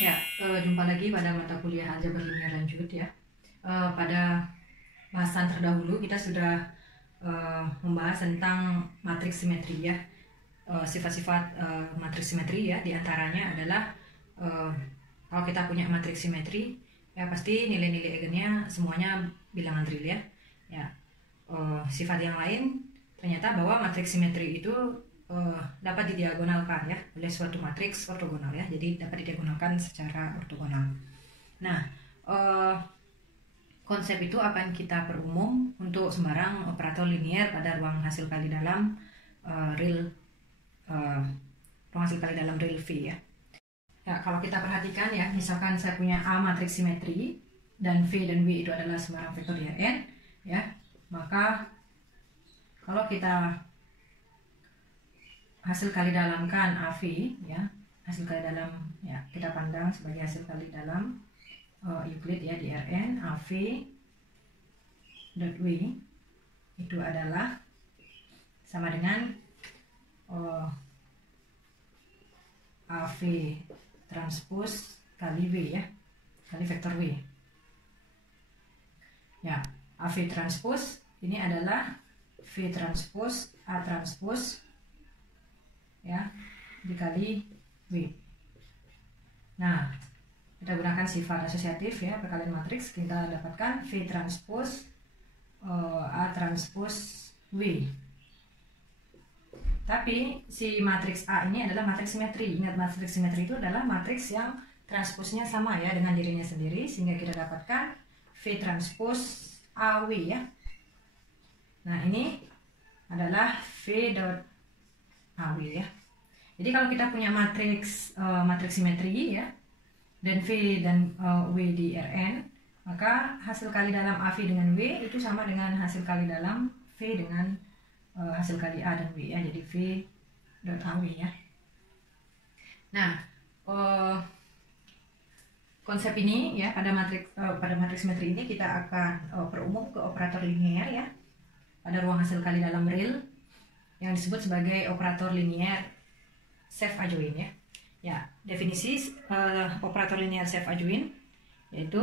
Ya, jumpa lagi pada mata kuliah aljabar linear lanjut ya. Pada bahasan terdahulu kita sudah membahas tentang matriks simetri ya. Sifat-sifat matriks simetri ya, diantaranya adalah kalau kita punya matriks simetri ya pasti nilai-nilai eigennya semuanya bilangan real ya. Ya, sifat yang lain ternyata bahwa matriks simetri itu dapat didiagonalkan ya oleh suatu matriks ortogonal ya, jadi dapat didiagonalkan secara ortogonal. Nah, konsep itu akan kita perumum untuk sembarang operator linier pada ruang hasil kali dalam ruang hasil kali dalam real V ya. Ya, kalau kita perhatikan ya, misalkan saya punya A matriks simetri dan V dan W itu adalah sembarang vektor di Rn ya, maka kalau kita hasil kali dalamkan AV ya, hasil kali dalam ya kita pandang sebagai hasil kali dalam Euclid ya di Rn, AV dot W itu adalah sama dengan AV transpose kali W ya, kali vektor W ya. AV transpose ini adalah V transpose A transpose ya dikali W. Nah, kita gunakan sifat asosiatif ya, perkalian matriks, kita dapatkan V transpose A transpose W. Tapi si matriks A ini adalah matriks simetri. Ingat, matriks simetri itu adalah matriks yang transposnya sama ya dengan dirinya sendiri, sehingga kita dapatkan V transpose AW ya. Nah, ini adalah V dot AW ya. Jadi kalau kita punya matriks simetri ya, dan V dan W di Rn, maka hasil kali dalam AV dengan W itu sama dengan hasil kali dalam V dengan hasil kali A dan W ya. Jadi V dot AW ya. Nah, konsep ini ya pada matriks simetri ini kita akan perumum ke operator linier ya pada ruang hasil kali dalam real yang disebut sebagai operator linier self adjoint ya. Ya, definisi operator linier self adjoint yaitu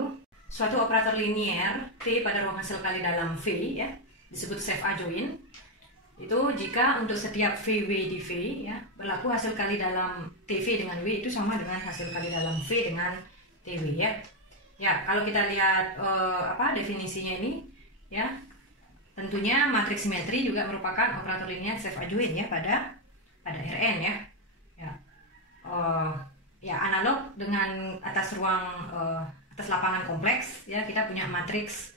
suatu operator linier T pada ruang hasil kali dalam V ya disebut self adjoint itu jika untuk setiap VW di V ya berlaku hasil kali dalam TV dengan W itu sama dengan hasil kali dalam V dengan TW ya. Ya, kalau kita lihat definisinya ini ya, tentunya matriks simetri juga merupakan operator linier self adjoint ya pada Rn ya. Ya, analog dengan atas lapangan kompleks ya, kita punya matriks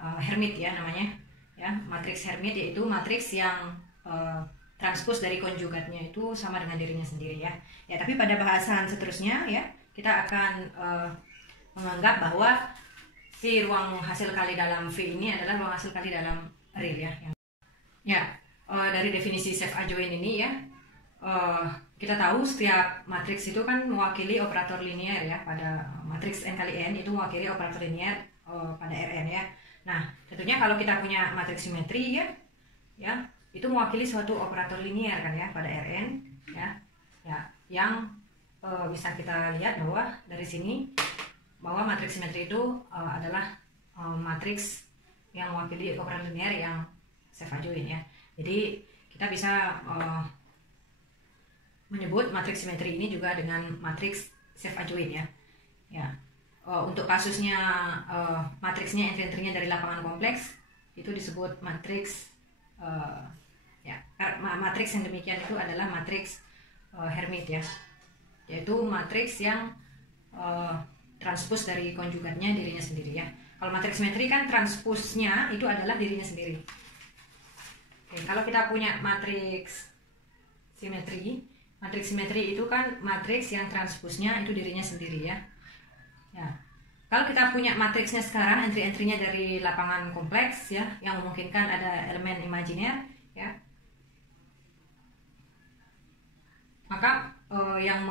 Hermite ya namanya ya, matriks Hermite yaitu matriks yang transpose dari konjugatnya itu sama dengan dirinya sendiri ya. Ya, tapi pada bahasan seterusnya ya kita akan menganggap bahwa si ruang hasil kali dalam V ini adalah ruang hasil kali dalam real ya. Ya, dari definisi self adjoint ini ya, kita tahu setiap matriks itu kan mewakili operator linier ya, pada matriks n kali n itu mewakili operator linier pada Rn ya. Nah, tentunya kalau kita punya matriks simetri ya itu mewakili suatu operator linier kan ya pada Rn ya, yang bisa kita lihat bahwa dari sini bahwa matriks simetri itu adalah matriks yang mewakili operator linier yang self adjoint ya. Jadi kita bisa menyebut matriks simetri ini juga dengan matriks self adjoint ya. Ya. Untuk kasusnya matriksnya entry-entry-nya dari lapangan kompleks itu disebut matriks matriks yang demikian itu adalah matriks Hermite ya, yaitu matriks yang transpose dari konjugatnya dirinya sendiri ya. Kalau matriks simetri kan transposnya itu adalah dirinya sendiri. Oke, kalau kita punya matriks simetri itu kan matriks yang transposnya itu dirinya sendiri ya. Ya, kalau kita punya matriksnya sekarang entry-entry-nya dari lapangan kompleks ya, yang memungkinkan ada elemen imajiner ya, maka yang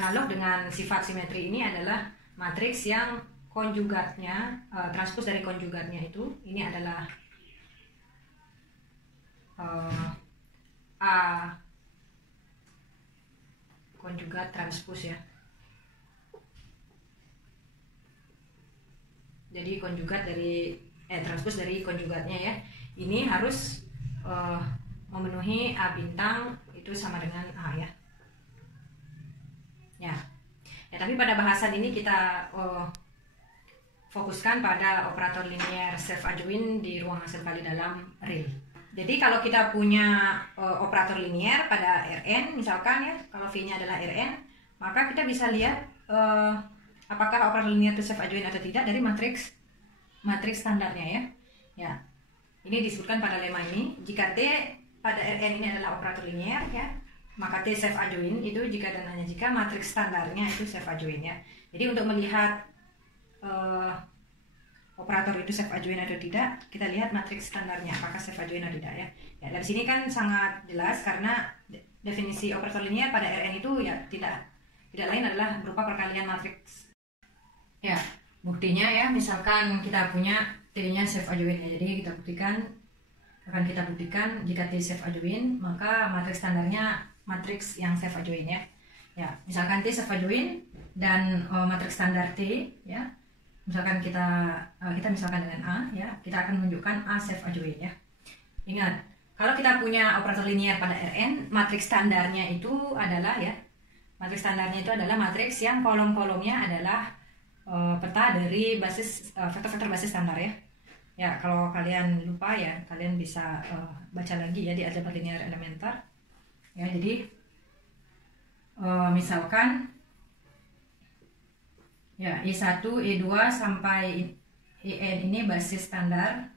analog dengan sifat simetri ini adalah matriks yang konjugatnya transpose dari konjugatnya itu ini adalah A konjugat transpose ya. jadi konjugat dari transpos dari konjugatnya ya. Ini harus memenuhi A bintang itu sama dengan A ya. Ya, tapi pada bahasan ini kita fokuskan pada operator linier self adjoint di ruang hasil kali dalam real. Jadi kalau kita punya operator linier pada Rn misalkan ya, kalau V-nya adalah Rn, maka kita bisa lihat apakah operator linier itu self adjoint atau tidak dari matriks standarnya ya. Ya, ini disebutkan pada lemma ini. Jika T pada Rn ini adalah operator linier ya, maka T self adjoint itu jika dan hanya jika matriks standarnya itu self adjoint ya. Jadi untuk melihat operator itu self adjoint atau tidak, kita lihat matriks standarnya apakah self adjoint atau tidak ya. Ya, dari sini kan sangat jelas karena definisi operator linier pada Rn itu ya tidak lain adalah berupa perkalian matriks. Ya, buktinya ya, misalkan kita punya T-nya self adjoint ya. Jadi kita akan kita buktikan jika T self adjoint, maka matriks standarnya matriks yang self adjoint ya. Ya, misalkan T self adjoint dan matriks standar T ya. Misalkan kita misalkan dengan A ya, kita akan menunjukkan A self adjoint ya. Ingat, kalau kita punya operator linier pada Rn, matriks standarnya itu adalah ya, matriks standarnya itu adalah matriks yang kolom-kolomnya adalah peta dari basis vektor-vektor basis standar ya. Ya, kalau kalian lupa ya, kalian bisa baca lagi ya di aljabar linear elementer. Ya, jadi misalkan ya E1, E2 sampai En ini basis standar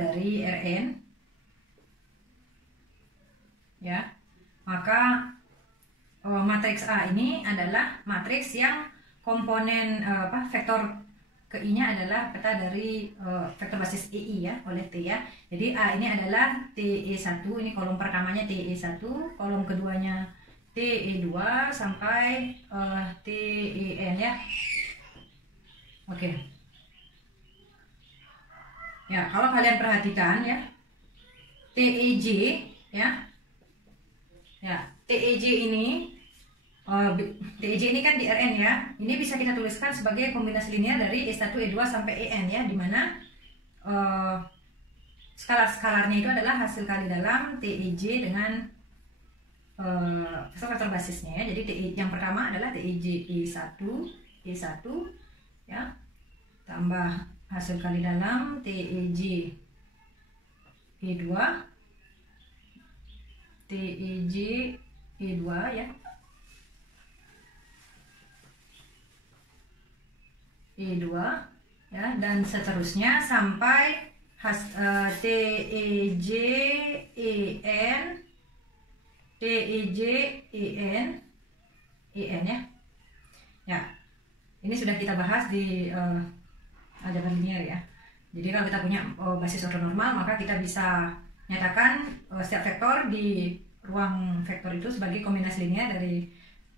dari Rn. Ya. Maka matriks A ini adalah matriks yang komponen vektor ke I-nya adalah peta dari vektor basis EI ya, oleh T ya. Jadi A ini adalah TE1, ini kolom pertamanya TE1, kolom keduanya TE2 sampai TEN ya. Oke. Ya, kalau kalian perhatikan ya, TEJ ya. Ya, TEJ ini TEJ ini kan di Rn ya. Ini bisa kita tuliskan sebagai kombinasi linear dari E1, E2 sampai En ya, dimana skalar-skalarnya itu adalah hasil kali dalam TEJ dengan vektor basisnya ya. Jadi yang pertama adalah TEJ E1 ya, tambah hasil kali dalam TEJ E2 ya, E2 ya, dan seterusnya sampai TEJ EN ya. Ya, ini sudah kita bahas di aljabar linear ya. Jadi kalau kita punya basis ortonormal, maka kita bisa nyatakan setiap vektor di ruang vektor itu sebagai kombinasi linear dari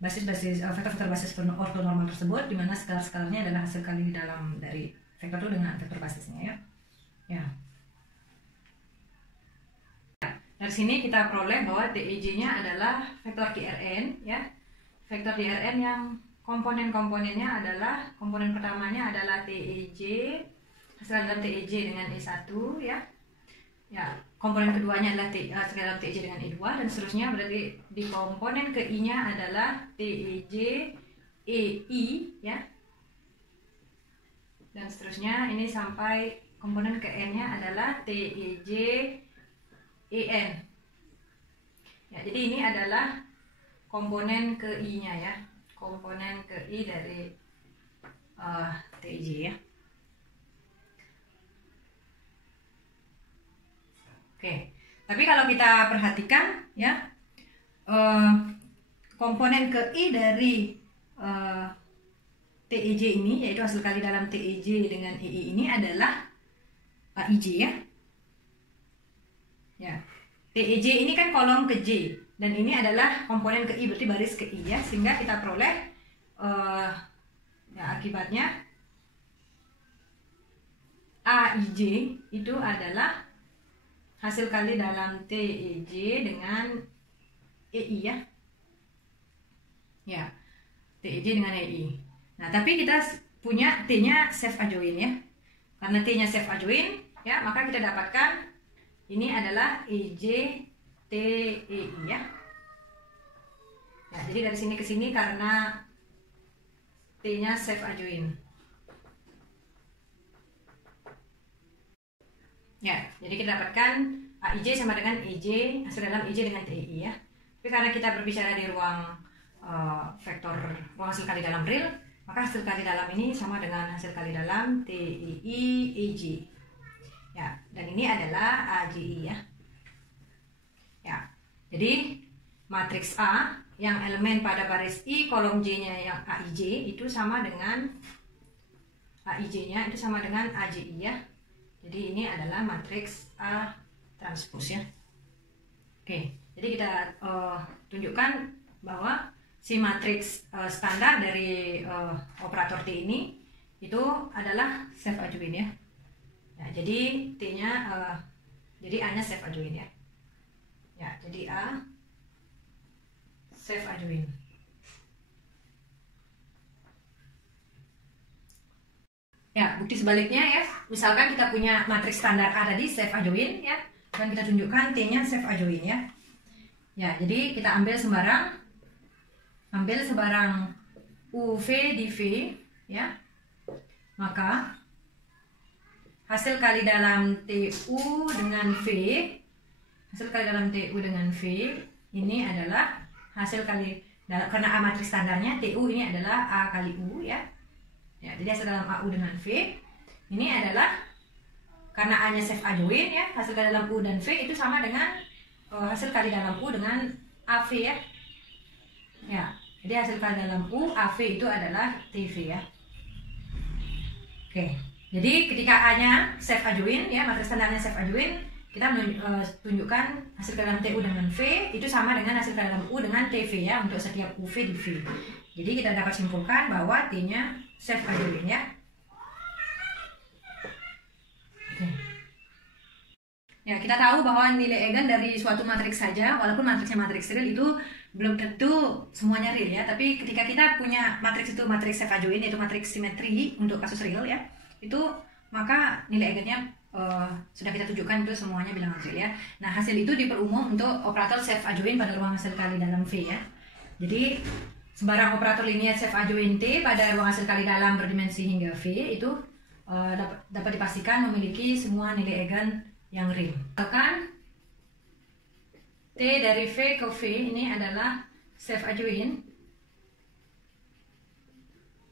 vektor-vektor basis ortonormal tersebut, di mana skalar-skalarnya adalah hasil kali dalam dari vektor itu dengan vektor basisnya ya. Ya. Dari sini kita peroleh bahwa TEJ-nya adalah vektor di Rn ya. Vektor di Rn yang komponen-komponennya adalah, komponen pertamanya adalah TEJ, hasil dalam TEJ dengan E1 ya. Ya, komponen keduanya adalah hasil dalam TEJ dengan E2 dan seterusnya, berarti di komponen ke I-nya adalah TEJ EI ya. Dan seterusnya ini sampai komponen ke N-nya adalah TEJ En. Ya, jadi ini adalah komponen ke I-nya ya. Komponen ke I dari TEJ ya. Oke, tapi kalau kita perhatikan ya, komponen ke I dari TEJ ini, yaitu hasil kali dalam TEJ dengan EI ini adalah IJ ya. Ya, TEJ ini kan kolom ke J, dan ini adalah komponen ke I, berarti baris ke I ya, sehingga kita peroleh ya, akibatnya AIJ itu adalah hasil kali dalam TEJ dengan EI ya. Ya, TEJ dengan EI. Nah, tapi kita punya T-nya self adjoint ya. Karena T-nya self adjoint ya, maka kita dapatkan ini adalah EJ TEI ya. Ya, jadi dari sini ke sini karena T-nya self adjoint. Ya, jadi kita dapatkan AIJ sama dengan EJ, hasil dalam EJ dengan TEI ya. Tapi karena kita berbicara di ruang vektor ruang hasil kali dalam real, maka hasil kali dalam ini sama dengan hasil kali dalam TEI EJ. Ya, dan ini adalah AJI ya. Ya, jadi matriks A yang elemen pada baris I kolom J-nya yang AIJ itu sama dengan AIJ-nya itu sama dengan AJI ya. Jadi ini adalah matriks A transpose ya. Oke, jadi kita tunjukkan bahwa si matriks standar dari operator T ini itu adalah self adjoint ya. Ya, jadi T-nya jadi A-nya self adjoint ya. Ya, jadi A self adjoint. Ya, bukti sebaliknya ya. Misalkan kita punya matriks standar A tadi self adjoint ya, dan kita tunjukkan T-nya self adjoint ya. Ya, jadi kita ambil sebarang UV di V ya. Maka hasil kali dalam TU dengan V, hasil kali dalam TU dengan V ini adalah hasil kali karena A matriks standarnya TU ini adalah A kali U ya. Ya, jadi hasil dalam AU dengan V ini adalah karena A-nya self adjoint ya, hasil kali dalam U dan V itu sama dengan hasil kali dalam U dengan AV ya. Ya, jadi hasil kali dalam U AV itu adalah TV ya. Oke, jadi ketika A-nya self adjoint ya, matriks standarnya self adjoint, kita tunjukkan hasil kali dalam TU dengan V itu sama dengan hasil kali dalam U dengan TV ya untuk setiap UV di V. Jadi kita dapat simpulkan bahwa T-nya self adjoint ya. Oke. Ya, kita tahu bahwa nilai eigen dari suatu matriks saja, walaupun matriksnya matriks real itu belum tentu semuanya real ya. Tapi ketika kita punya matriks itu matriks self adjoint yaitu matriks simetri untuk kasus real ya, itu maka nilai eigennya sudah kita tunjukkan itu semuanya bilangan real ya. Nah, hasil itu diperumum untuk operator self adjoint pada ruang hasil kali dalam V ya. Jadi sebarang operator linier self adjoint T pada ruang hasil kali dalam berdimensi hingga V itu dapat dipastikan memiliki semua nilai eigen yang real. Bahkan T dari V ke V ini adalah self adjoint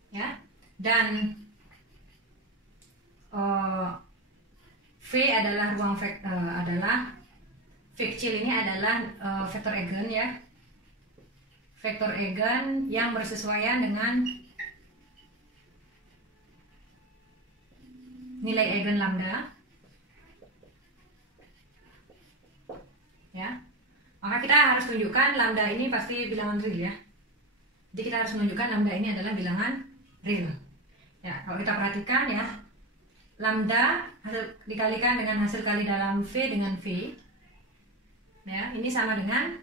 ya, dan V adalah ruang vekcil ini adalah vektor eigen ya, vektor eigen yang bersesuaian dengan nilai eigen lambda ya. Maka kita harus tunjukkan lambda ini pasti bilangan real ya. Jadi kita harus menunjukkan lambda ini adalah bilangan real. Ya, kalau kita perhatikan ya, lambda dikalikan dengan hasil kali dalam V dengan V. Ya, ini sama dengan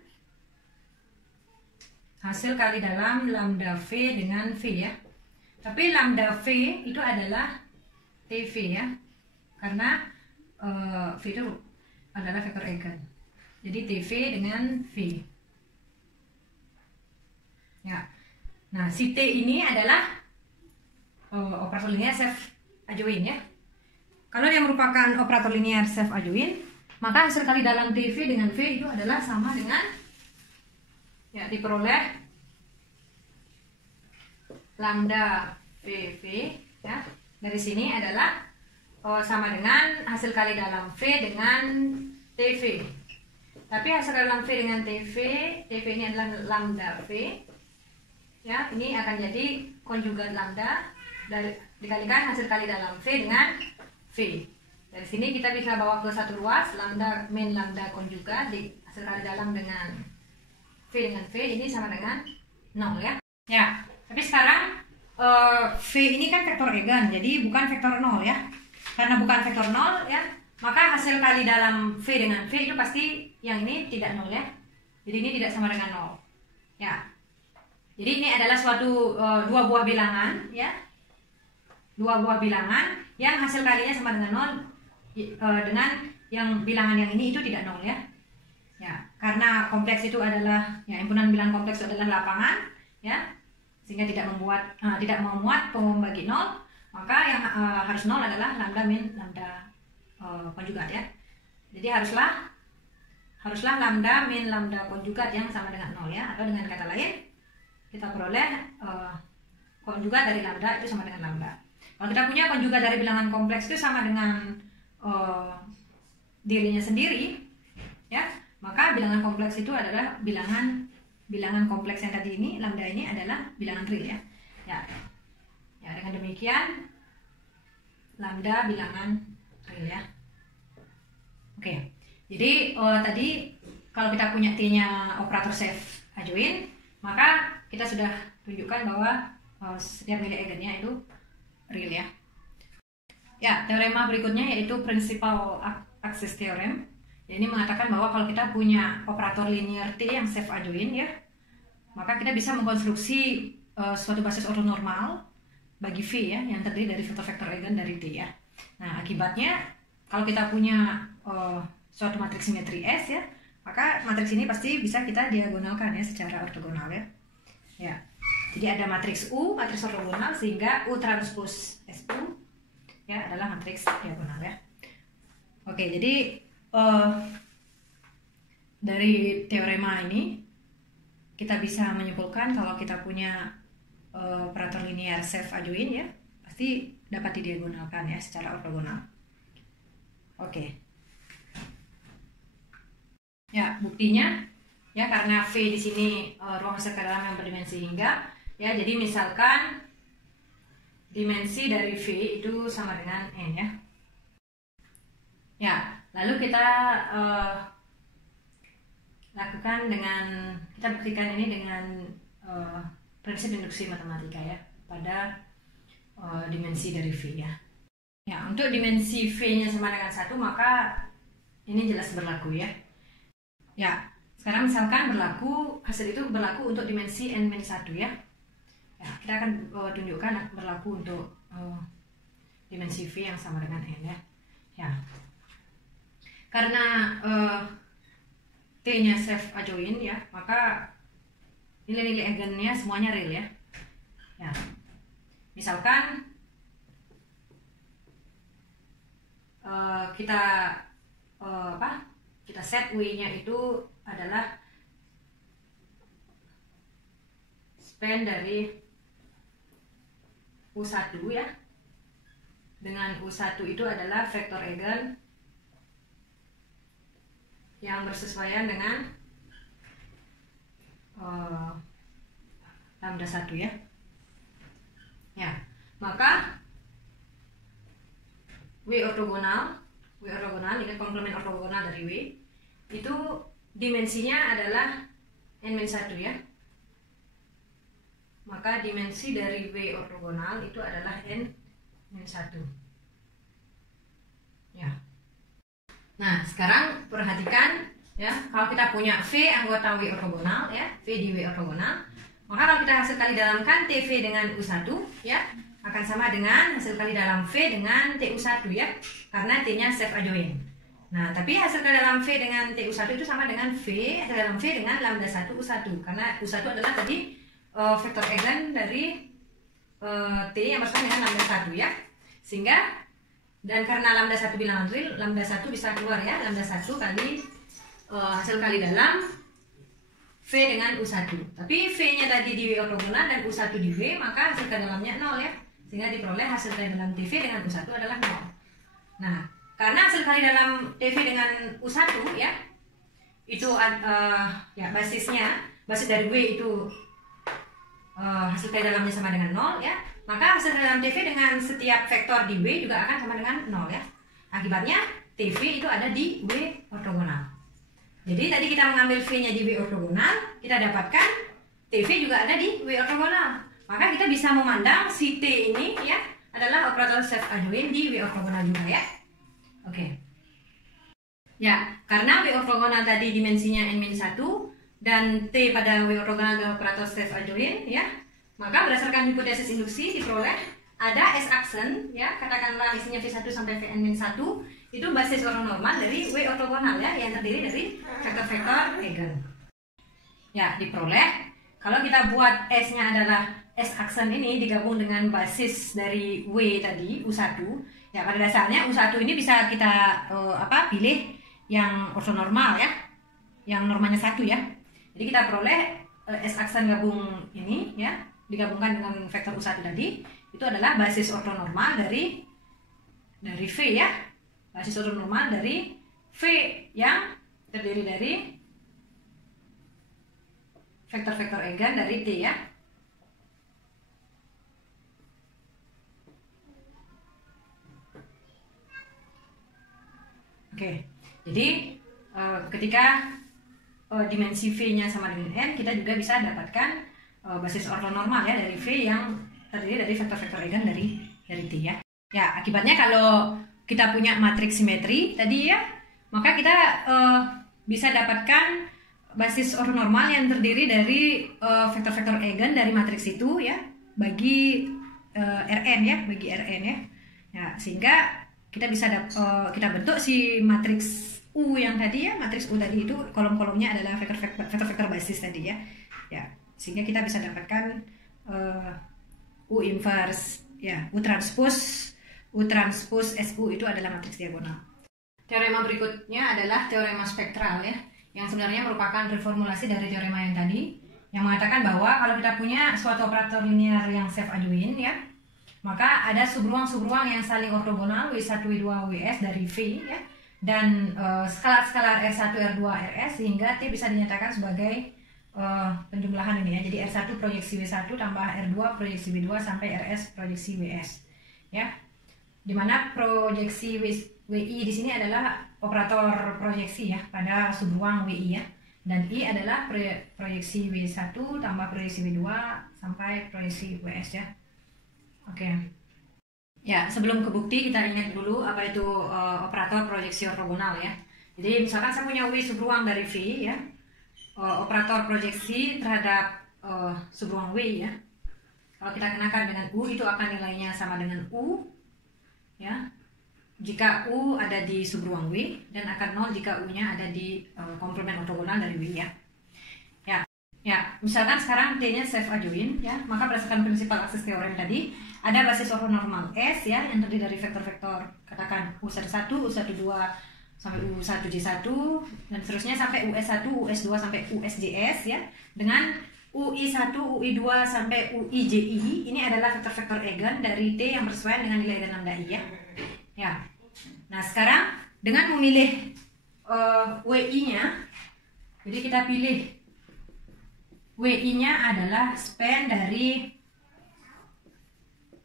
hasil kali dalam lambda V dengan V ya. Tapi lambda V itu adalah TV ya. Karena V itu adalah vektor eigen. Jadi TV dengan V. Ya. Nah, si T ini adalah operator linear self adjoint ya. Kalau dia merupakan operator linear self adjoint, maka hasil kali dalam TV dengan V itu adalah sama dengan ya diperoleh lambda VV ya. Dari sini adalah sama dengan hasil kali dalam V dengan TV. Tapi hasil dalam V dengan TV ini adalah lambda V. Ya, ini akan jadi konjugat lambda dikalikan hasil kali dalam V dengan V. Dari sini kita bisa bawa ke satu ruas lambda min lambda konjugat di hasil kali dalam dengan V dengan V ini sama dengan 0 ya. Ya, tapi sekarang V ini kan vektor eigen, jadi bukan vektor 0 ya. Karena bukan vektor 0 ya, maka hasil kali dalam V dengan V itu pasti yang ini tidak 0 ya. Jadi ini tidak sama dengan 0 ya. Jadi ini adalah suatu dua buah bilangan ya. dua buah bilangan yang hasil kalinya sama dengan 0 dengan yang bilangan yang ini itu tidak 0 ya. Ya, karena kompleks itu adalah ya, himpunan bilangan kompleks itu adalah lapangan ya, sehingga tidak memuat pembagi 0, maka yang harus 0 adalah lambda min lambda konjugat ya. Jadi haruslah lambda min lambda konjugat yang sama dengan 0 ya, atau dengan kata lain kita peroleh konjugat dari lambda itu sama dengan lambda. Kalau kita punya konjugat dari bilangan kompleks itu sama dengan dirinya sendiri ya, maka bilangan kompleks itu adalah bilangan kompleks yang tadi ini, lambda ini adalah bilangan real ya. Ya, dengan demikian lambda bilangan real ya. Oke. Jadi tadi kalau kita punya T-nya operator safe adjoint, maka kita sudah tunjukkan bahwa setiap nilai eigennya itu real ya. Ya, teorema berikutnya yaitu principal access theorem. Ya, ini mengatakan bahwa kalau kita punya operator linear T yang safe adjoint ya, maka kita bisa mengkonstruksi suatu basis ortonormal bagi V ya, yang terdiri dari vektor-vektor eigen dari T ya. Nah, akibatnya kalau kita punya suatu matriks simetri S ya, maka matriks ini pasti bisa kita diagonalkan ya secara ortogonal ya. Ya. Jadi ada matriks U, matriks ortogonal, sehingga U transpose SU ya adalah matriks diagonal ya. Oke, jadi dari teorema ini kita bisa menyimpulkan kalau kita punya operator linear safe adjoint ya, pasti dapat didiagonalkan ya secara ortogonal. Oke. Ya, buktinya ya, karena V di sini ruang hasil karya dalam yang berdimensi hingga ya, jadi misalkan dimensi dari V itu sama dengan N ya. Ya, lalu kita buktikan ini dengan prinsip induksi matematika ya pada dimensi dari V ya. Ya, untuk dimensi V-nya sama dengan 1, maka ini jelas berlaku ya. Ya, sekarang misalkan hasil itu berlaku untuk dimensi N-1 ya. Ya, kita akan tunjukkan berlaku untuk dimensi V yang sama dengan N ya. Ya. Karena T-nya safe adjoint ya, maka nilai-nilai eigennya semuanya real ya. Ya. Misalkan kita set W-nya itu adalah span dari U1 ya, dengan U1 itu adalah vektor eigen yang bersesuaian dengan lambda 1 ya. Ya, maka W ortogonal ini komplement ortogonal dari W itu dimensinya adalah N-1 ya. Maka dimensi dari W ortogonal itu adalah N-1 ya. Nah, sekarang perhatikan ya, kalau kita punya V anggota W ortogonal ya, V di W ortogonal, maka kalau kita hasil kali dalamkan TV dengan U1 ya, akan sama dengan hasil kali dalam V dengan TU1 ya, karena T-nya safe adjoint. Nah, tapi hasil kali dalam V dengan TU1 itu sama dengan V hasil dalam V dengan lambda 1 U1, karena U1 adalah tadi vektor eigen dari T yang bersama dengan lambda 1 ya. Sehingga, dan karena lambda 1 bilangan real, lambda 1 bisa keluar ya, lambda 1 kali hasil kali dalam V dengan U1. Tapi V-nya tadi di W ortogonal dan U1 di W, maka hasil kali dalamnya 0 ya. Sehingga diperoleh hasil kali dalam TV dengan U1 adalah 0. Nah, karena hasil kali dalam TV dengan U1 ya, itu ya basis dari W itu hasil kali dalamnya sama dengan 0 ya, maka hasil kali dalam TV dengan setiap vektor di W juga akan sama dengan 0 ya. Akibatnya TV itu ada di W ortogonal. Jadi tadi kita mengambil V-nya di W ortogonal, kita dapatkan TV juga ada di W ortogonal. Maka kita bisa memandang si T ini ya adalah operator safe adjoint di W ortogonal juga ya. Oke. Ya, karena W ortogonal tadi dimensinya N-1 dan T pada W ortogonal adalah operator safe adjoint ya, maka berdasarkan hipotesis induksi diperoleh ada S aksen ya, katakanlah isinya V1 sampai Vn-1 itu basis ortonormal dari W ortogonal ya, yang terdiri dari vektor-vektor eigen. Ya, diperoleh kalau kita buat S-nya adalah S aksen ini digabung dengan basis dari W tadi, U1. Ya, pada dasarnya U1 ini bisa kita pilih yang ortonormal ya, yang normanya 1 ya. Jadi kita peroleh S aksen gabung ini ya, digabungkan dengan vektor U1 tadi, itu adalah basis ortonormal dari V ya. Basis ortonormal dari V yang terdiri dari vektor-vektor eigen dari T ya. Oke, jadi ketika dimensi V-nya sama dengan N, kita juga bisa dapatkan basis ortonormal ya dari V yang terdiri dari vektor-vektor eigen dari T ya. Ya, akibatnya kalau kita punya matriks simetri tadi ya, maka kita bisa dapatkan basis ortonormal yang terdiri dari vektor-vektor eigen dari matriks itu ya, bagi Rn ya, ya, sehingga kita bisa kita bentuk si matriks U yang tadi ya, matriks U tadi itu kolom-kolomnya adalah vektor-vektor basis tadi ya, sehingga kita bisa dapatkan U inverse ya, U transpose SU itu adalah matriks diagonal. Teorema berikutnya adalah teorema spektral ya, yang sebenarnya merupakan reformulasi dari teorema yang tadi, yang mengatakan bahwa kalau kita punya suatu operator linear yang self adjoint ya, maka ada subruang-subruang yang saling ortogonal W1, W2, Ws dari V ya, dan skalar-skalar R1, R2, Rs, sehingga T bisa dinyatakan sebagai penjumlahan ini ya. Jadi R1 proyeksi W1 tambah R2 proyeksi W2 sampai Rs proyeksi Ws ya. Dimana proyeksi WI di sini adalah operator proyeksi ya pada subruang WI ya. Dan I adalah proyeksi W1 tambah proyeksi W2 sampai proyeksi Ws ya. Oke. Ya, sebelum ke bukti kita ingat dulu apa itu operator proyeksi ortogonal ya. Jadi misalkan saya punya W subruang dari V ya. Operator proyeksi terhadap subruang W ya. Kalau kita kenakan dengan U, itu akan nilainya sama dengan U ya, jika U ada di subruang W, dan akan 0 jika U-nya ada di komplement ortogonal dari W ya. Ya, misalkan sekarang T-nya self adjoint ya, maka berdasarkan prinsipal aksis teorem tadi ada basis ortonormal S ya, yang terdiri dari vektor-vektor katakan U11, U12 sampai U1J1 dan seterusnya sampai US1, US2 sampai USJS ya, dengan UI1, UI2 sampai UIJI. Ini adalah vektor-vektor eigen dari T yang bersesuaian dengan nilai eigen lambda I ya. Ya. Nah, sekarang dengan memilih WI-nya, jadi kita pilih WI-nya adalah span dari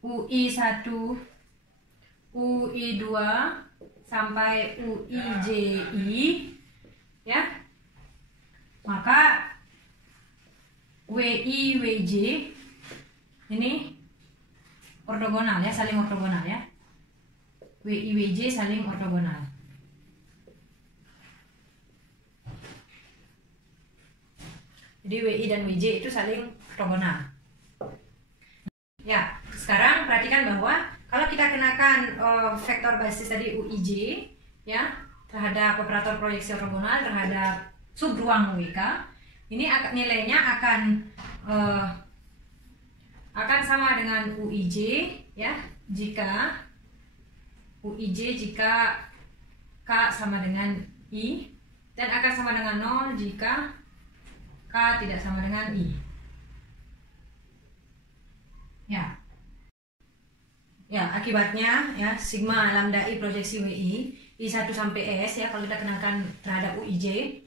UI1, UI2 sampai UIJI ya. Maka WI WJ ini ortogonal ya, saling ortogonal ya. WI WJ saling ortogonal. Jadi WI dan WJ itu saling ortogonal. Ya, sekarang perhatikan bahwa kalau kita kenakan vektor basis tadi UIJ ya terhadap operator proyeksi ortogonal terhadap subruang WK, ini nilainya akan sama dengan UIJ ya, jika K sama dengan I, dan akan sama dengan 0 jika K tidak sama dengan I. Ya, akibatnya ya sigma lambda I proyeksi WI I1 sampai S ya, kalau kita kenakan terhadap UIJ,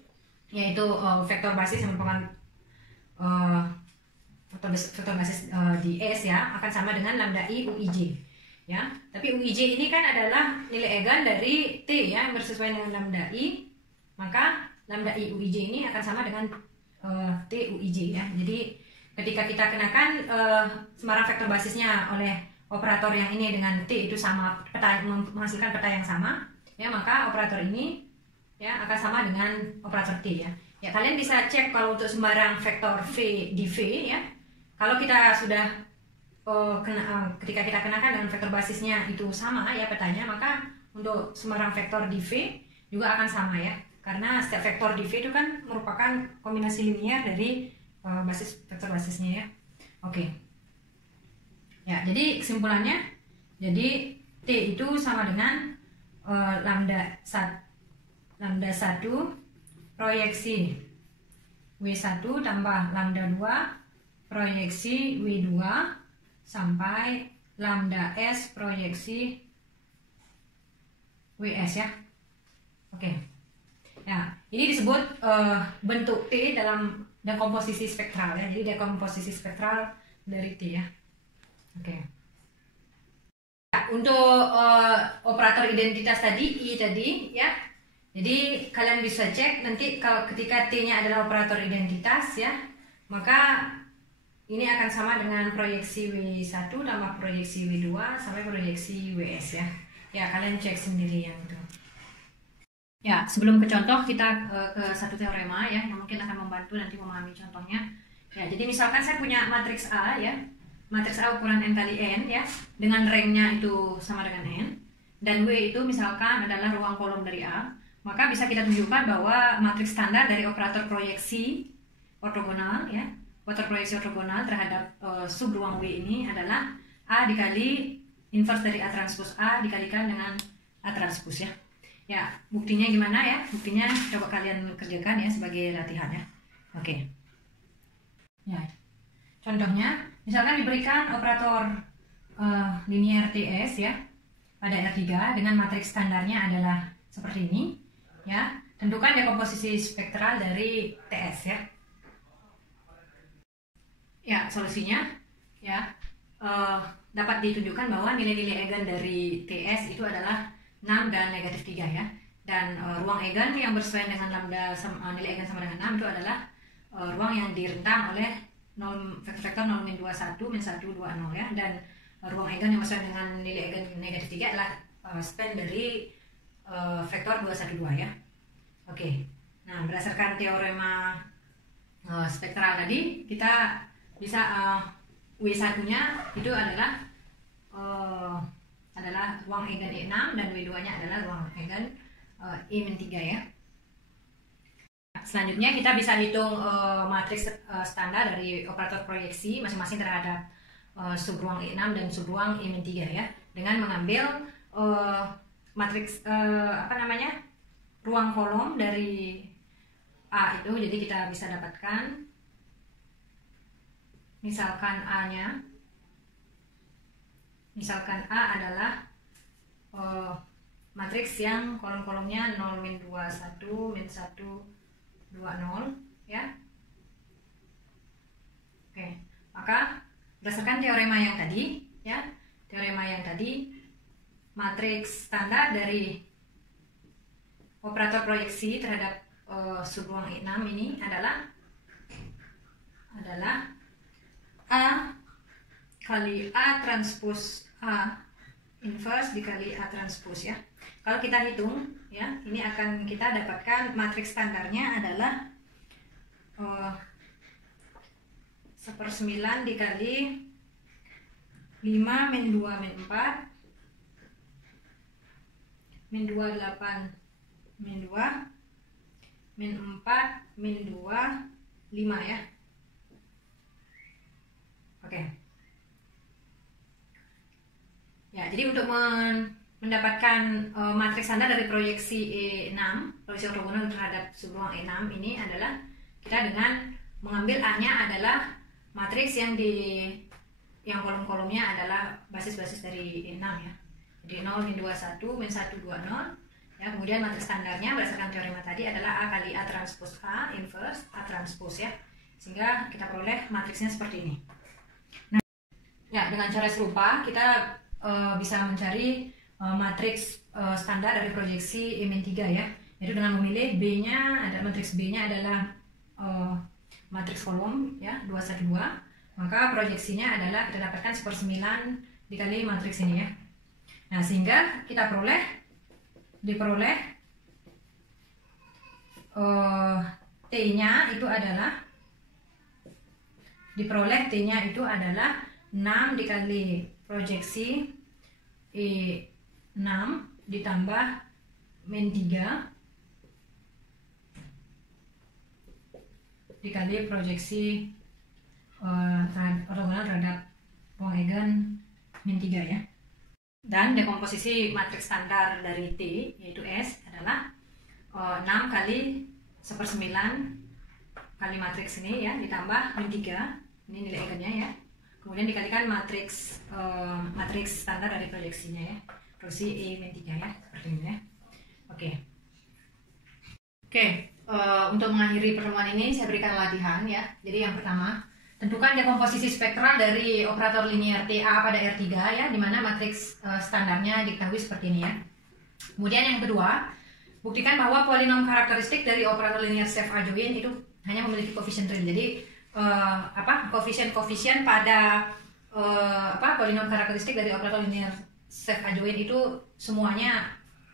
yaitu vektor basis yang merupakan vektor basis di S ya, akan sama dengan lambda I UIJ ya. Tapi UIJ ini kan adalah nilai eigen dari T ya, yang bersesuaian dengan lambda I, maka lambda I UIJ ini akan sama dengan T UIJ ya. Jadi ketika kita kenakan sembarang vektor basisnya oleh operator yang ini dengan T itu sama, menghasilkan peta yang sama ya, maka operator ini ya akan sama dengan operator T ya. Ya, kalian bisa cek kalau untuk sembarang vektor V di V ya. Kalau kita sudah ketika kita kenakan dengan vektor basisnya itu sama ya petanya, maka untuk sembarang vektor di V juga akan sama ya, karena setiap vektor di V itu kan merupakan kombinasi linier dari basis vektor basisnya ya. Oke. Ya, jadi kesimpulannya, jadi T itu sama dengan lambda 1 proyeksi W1 tambah lambda 2 proyeksi W2 sampai lambda S proyeksi WS ya. Oke. Ya, ini disebut bentuk T dalam dekomposisi spektral ya. Jadi dekomposisi spektral dari T ya. Oke. Ya, untuk operator identitas tadi I tadi ya. Jadi kalian bisa cek nanti kalau ketika T-nya adalah operator identitas ya, maka ini akan sama dengan proyeksi W1 tambah proyeksi W2 sampai proyeksi WS ya. Ya, kalian cek sendiri yang itu. Ya, sebelum ke contoh kita ke satu teorema ya yang mungkin akan membantu nanti memahami contohnya. Ya, jadi misalkan saya punya matriks A ya. Matriks A ukuran n kali n ya, dengan ranknya itu sama dengan n, dan W itu misalkan adalah ruang kolom dari A, maka bisa kita tunjukkan bahwa matriks standar dari operator proyeksi ortogonal ya, operator proyeksi ortogonal terhadap subruang W ini adalah A dikali inverse dari A transpose A dikalikan dengan A transpose ya. Ya, buktinya gimana ya? Buktinya coba kalian kerjakan ya sebagai latihan ya. Oke. Ya. Contohnya, misalkan diberikan operator linear TS ya pada R3 dengan matriks standarnya adalah seperti ini ya. Tentukan dekomposisi spektral dari TS ya. Ya, solusinya ya dapat ditunjukkan bahwa nilai-nilai eigen dari TS itu adalah 6 dan negatif 3 ya. Dan ruang eigen yang bersesuaian dengan lambda nilai eigen sama dengan 6 itu adalah ruang yang direntang oleh vektor 0 min 21 min 1 2 0 ya, dan ruang eigen yang bersesuaian dengan nilai eigen negatif 3 adalah span dari vektor 212 ya. Oke. Nah, berdasarkan teorema spektral tadi kita bisa W1-nya itu adalah ruang eigen E6 dan W2-nya adalah ruang eigen E-3 ya. Selanjutnya kita bisa hitung matriks standar dari operator proyeksi masing-masing terhadap subruang E6 dan subruang E-3 ya, dengan mengambil matriks ruang kolom dari A itu. Jadi kita bisa dapatkan misalkan A-nya, misalkan A adalah matriks yang kolom-kolomnya 0 min 21 min 1 20 ya. Oke, maka berdasarkan teorema yang tadi ya, matriks standar dari operator proyeksi terhadap subruang E6 ini adalah A kali A transpose A inverse dikali A transpose ya. Kalau kita hitung ya, ini akan kita dapatkan matriks standarnya adalah 1/9 dikali 5 min 2 min 4 min 28 min 2 min 4 min 2 5 ya. Oke. Ya, jadi untuk mendapatkan matriks standar dari proyeksi E6, proyeksi ortogonal terhadap subruang E6 ini adalah kita dengan mengambil A-nya adalah matriks yang kolom-kolomnya adalah basis-basis dari E6 ya. Jadi 0 min 21 min 1 20 ya. Kemudian matriks standarnya berdasarkan teorema tadi adalah A kali A transpose A inverse A transpose ya. Sehingga kita peroleh matriksnya seperti ini. Nah, ya, dengan cara serupa kita bisa mencari matriks standar dari proyeksi E-3 ya. Yaitu dengan memilih B-nya, matriks B-nya adalah matriks kolom ya 212, maka proyeksinya adalah kita dapatkan 1/9 dikali matriks ini ya. Nah, sehingga kita diperoleh T-nya itu adalah 6 dikali proyeksi E6 ditambah min 3 dikali proyeksi ortogonal terhadap Poisson min 3 ya. Dan dekomposisi matriks standar dari T yaitu S adalah 6 kali 1/9 kali matriks ini ya ditambah min 3, ini nilai eigennya ya. Kemudian dikalikan matriks standar dari proyeksinya ya. Proyeksi E min 3 ya, seperti ini ya. Oke, untuk mengakhiri pertemuan ini saya berikan latihan ya. Jadi yang pertama, tentukan dekomposisi spektral dari operator linear TA pada R3 ya, di mana matriks standarnya diketahui seperti ini ya. Kemudian yang kedua, buktikan bahwa polinom karakteristik dari operator linear self adjoint itu hanya memiliki koefisien real. Jadi koefisien pada polinom karakteristik dari operator linear self adjoint itu semuanya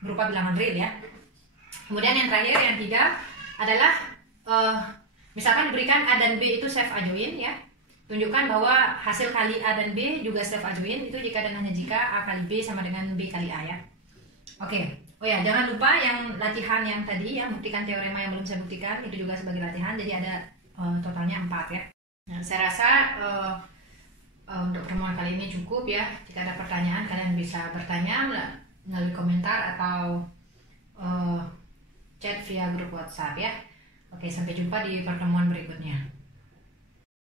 berupa bilangan real ya. Kemudian yang terakhir, yang tiga adalah misalkan diberikan A dan B itu self adjoint ya, tunjukkan bahwa hasil kali A dan B juga self adjoint itu jika dan hanya jika A kali B sama dengan B kali A ya. Oke. Oh ya, jangan lupa yang latihan yang tadi ya, buktikan teorema yang belum saya buktikan, itu juga sebagai latihan, jadi ada totalnya 4 ya. Nah, saya rasa untuk pertemuan kali ini cukup ya. Jika ada pertanyaan, kalian bisa bertanya melalui komentar atau chat via grup WhatsApp ya. Oke, sampai jumpa di pertemuan berikutnya.